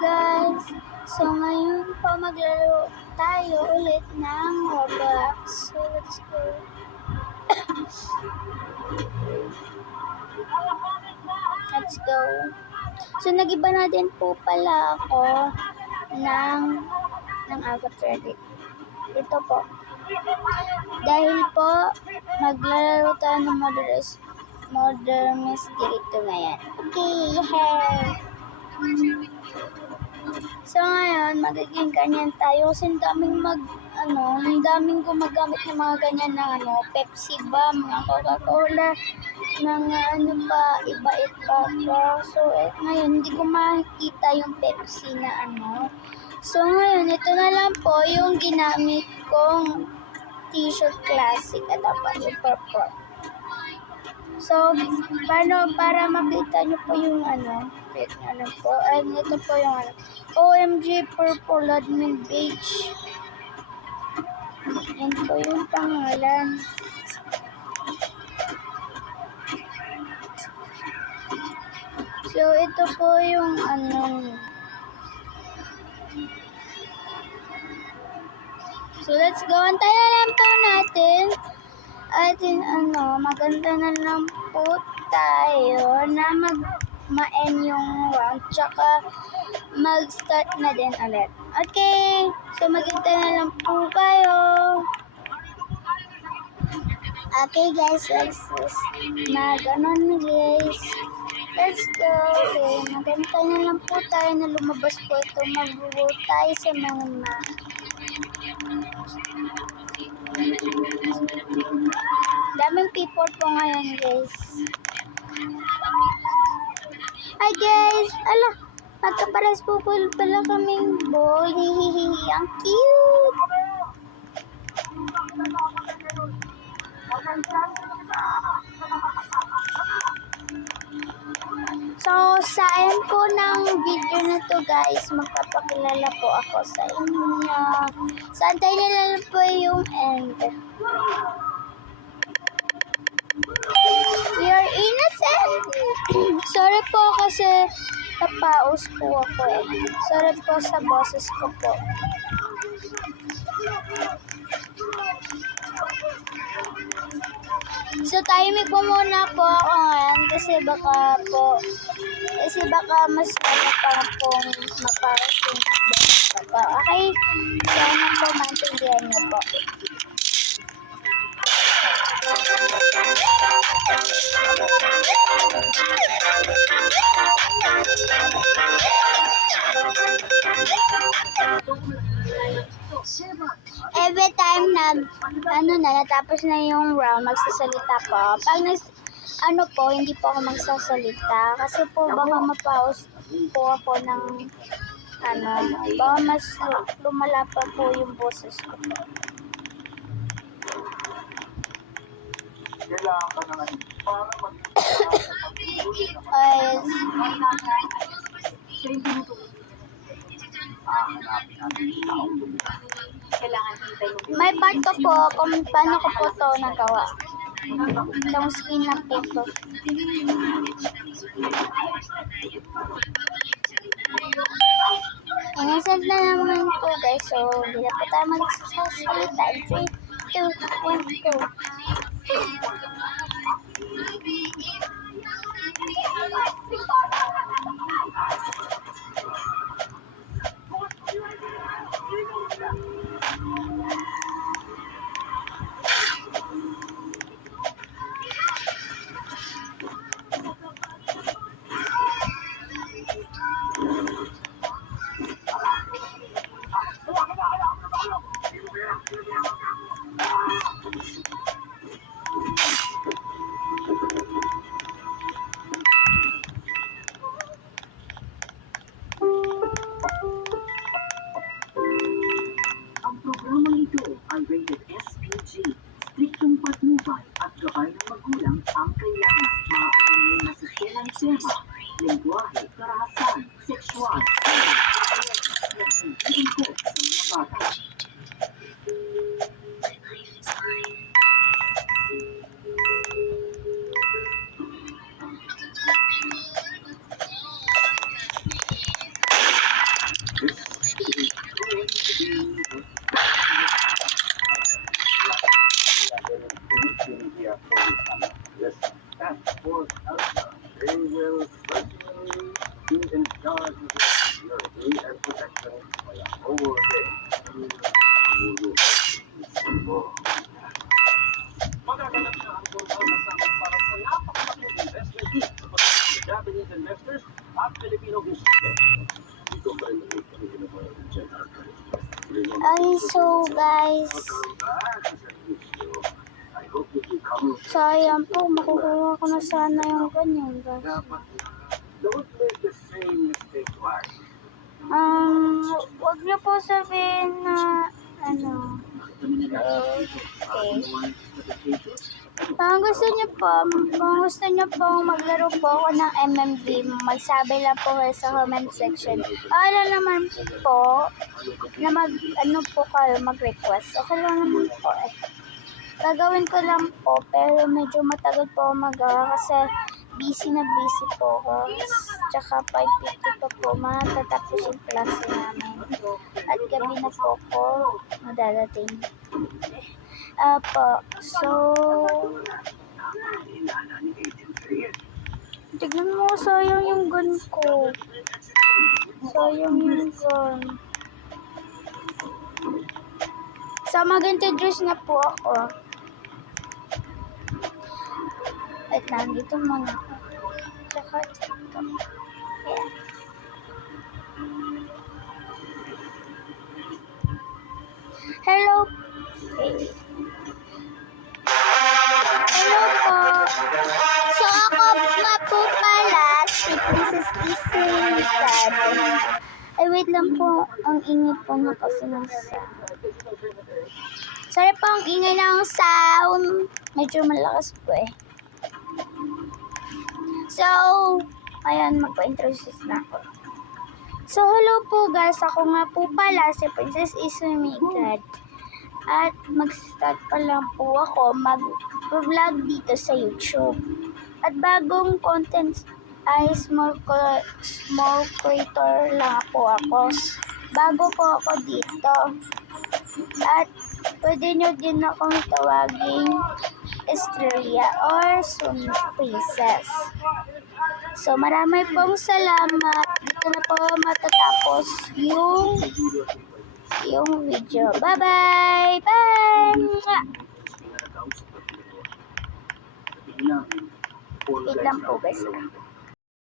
guys! So ngayon po maglaro tayo ulit ng Roblox. So let's go. Let's go. So nag-iba na din po pala ako ng avatar. Ito po. Dahil po maglalaro tayo ng Modern Mystery dito ngayon. Okay, yeah! So ngayon, magiging ganyan tayo kasi ang daming gumagamit ng mga ganyan na Pepsi ba, mga Coca-Cola, mga iba-iba pa. So ngayon, hindi ko makikita yung Pepsi na So ngayon, ito na lang po yung ginamit kong t-shirt classic at yung purple. So, para makita nyo po yung po. And ito po yung OMG Purple Admin Page. Yan po yung pangalan. So, ito po yung So, let's go. Antayin na lang po natin. At maganda na lang po tayo na ma-end yung round. Tsaka mag-start na din ulit. Okay. So, maghintay na lang po kayo. Okay guys, let's guys. Let's go. Okay, maghintay na lang po tayo na lumabas po ito. Mag-vote tayo sa mga daming people po ngayon guys. Hi guys! Ala, magkapares po pala kaming ball. Hihihihi, ang cute! So, sa end po ng video na to guys, magpapakilala po ako sa inyo. So, antayin nila lang po yung end. We are innocent! Sorry po kasi napaus po ako eh. Sorry po sa boses ko po. So, timing po muna po ako ngayon kasi baka mas pa pong maparas yung boses ko po. Okay? Sana po maintindihan niyo po. Every time natapos na yung round, magsasalita po. Pag hindi po ako magsasalita kasi po baka mapause po ako ng baka mas lumala pa po yung boses ko po. Kailangan ka naman para may part ko po kung paano ko po ito nagawa. Itong skin na po ito. Innocent na naman po guys. So, hindi na po tayo magsasalita. 3, 2, 1, go. ang programang ito ay rated SPG. Striktong patnubay at gabay ng magulang ang kailangan. Maaaring may masiselang tema, lengguwahe, karahasan, sexual, nagsibigin ko sa mga bata. Magaganap na ang formal na summit para sa napakalaking investment deal sa pagkakang Japanese investors at Filipino businessmen. Ay, so guys, sayang po, makukuha ko na sana yung ganyan, guys. Don't make the same mistake twice. Wag niyo po sabihin na, ano, okay. Kung gusto niyo po maglaro po ako ng MMB, magsabi lang po kayo sa comment section. Ano naman po, na mag-request. Okay lang naman po eh. Gagawin ko lang po, pero medyo matagal po ako magawa kasi busy po ako. Tsaka 5:50 pa po matatapos yung klase namin. At gabi na po ako madadating. So, tignan mo, sayang yung gun ko. Sayang yung gun. So, mag-introduce na po ako. Wait lang, dito muna ako. Tsaka dito. Yeah. Hello. Okay. Hello po. So, ako nga po pala si Princess Isay. Ay, wait lang po. Ang ingay po na kasi ng sound. Sorry po, ang ingay ng sound. Medyo malakas po eh. So, ayan, magpa-introduce na ako. So, hello po guys. Ako nga po pala si Princess Isumigad. At mag-start pa lang po ako mag-vlog dito sa YouTube. At bagong content ay small creator lang po ako. Bago po ako dito. At pwede nyo din akong tawaging Estrella or Sun Princess. So, marami pong salamat. Dito na po matatapos yung video. Bye-bye! Bye! Wait lang po guys.